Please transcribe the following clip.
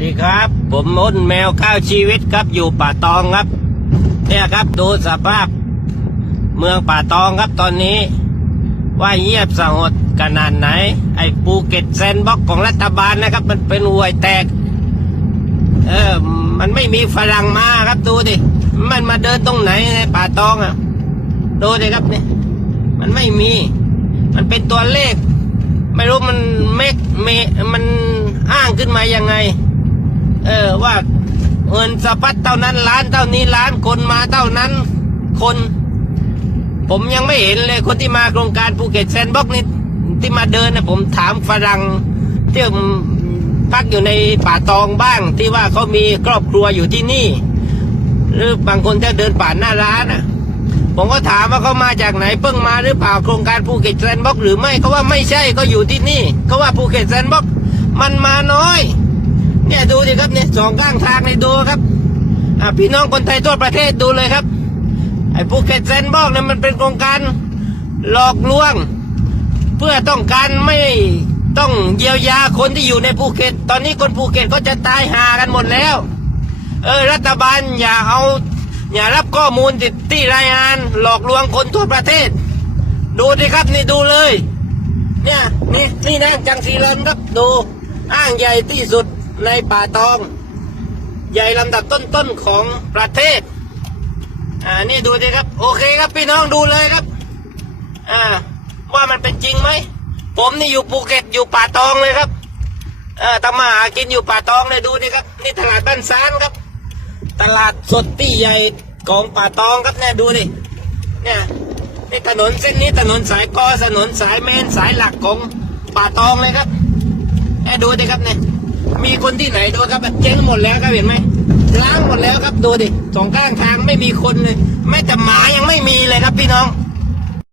ดีครับ ผมอ้นแมวข้าชีวิตครับอยู่ป่าตองครับ เนี่ยครับดูสภาพ เมืองป่าตองครับตอนนี้ ว่าเงียบสงบขนาดไหน ไอ้ภูเก็ตแซนบ็อกของรัฐบาลนะครับ มันเป็นห่วยแตก เออ มันไม่มีฝรั่งมาครับดูดิ มันมาเดินตรงไหนในป่าตองอะดูดิครับเนี่ยมันไม่มี มันเป็นตัวเลข ไม่รู้มันเมกเมมันอ้างขึ้นมายังไง เออว่าเงินสะพัดเท่านั้นล้านเท่านี้ล้านคนมาเท่านั้น คน ผมยังไม่เห็นเลยคนที่มาโครงการภูเก็ตแซนด์บ็อกซ์นี่ที่มาเดินนะผมถามฝรั่งที่พักอยู่ในป่าตองบ้าง ที่ว่าเขามีครอบครัวอยู่ที่นี่ หรือบางคนจะเดินผ่านหน้าร้านอะผมก็ถามว่าเขามาจากไหนเพิ่งมาหรือเปล่าโครงการภูเก็ตแซนด์บ็อกซ์หรือไม่เขาว่าไม่ใช่ก็อยู่ที่นี่เขาว่าภูเก็ตแซนด์บ็อกซ์มันมาน้อย ยครับเนี่ยสองข้างทางในดูครับอะพี่น้องคนไทยทั่วประเทศดูเลยครับ ไอ้ภูเก็ตแซนด์บ็อกซ์เนี่ยมันเป็นโครงการหลอกลวง เพื่อต้องการไม่ต้องเยียวยาคนที่อยู่ในภูเก็ต ตอนนี้คนภูเก็ตก็จะตายหากันหมดแล้ว เออรัฐบาลอย่าเอาอย่ารับข้อมูลที่ที่รายงานหลอกลวงคนทั่วประเทศ ดูดิครับนี่ดูเลย เนี่ยนี่นี่นะจังสีเลนครับดูอ้างใหญ่ที่สุด ในป่าตอง ใหญ่ลำดับต้นๆของประเทศ อ่า นี่ดูดิครับ โอเคครับพี่น้องดูเลยครับ อ่า ว่ามันเป็นจริงไหม ผมนี่อยู่ภูเก็ตอยู่ป่าตองเลยครับ เออทำมาหากินอยู่ป่าตองเลยดูดิครับ นี่ตลาดบ้านซานครับ ตลาดสดที่ใหญ่ของป่าตองครับเนี่ยดูดิ เนี่ยนี่ถนนเส้นนี้ถนนสายกอถนนสายเมนสายหลักของป่าตองเลยครับเนี่ยดูดิครับเนี่ย มีคนที่ไหนดูครับเจ๊งหมดแล้วครับเห็นไหมล้างหมดแล้วครับดูดิสองข้างทางไม่มีคนเลยแม้แต่หมายังไม่มีเลยครับพี่น้อง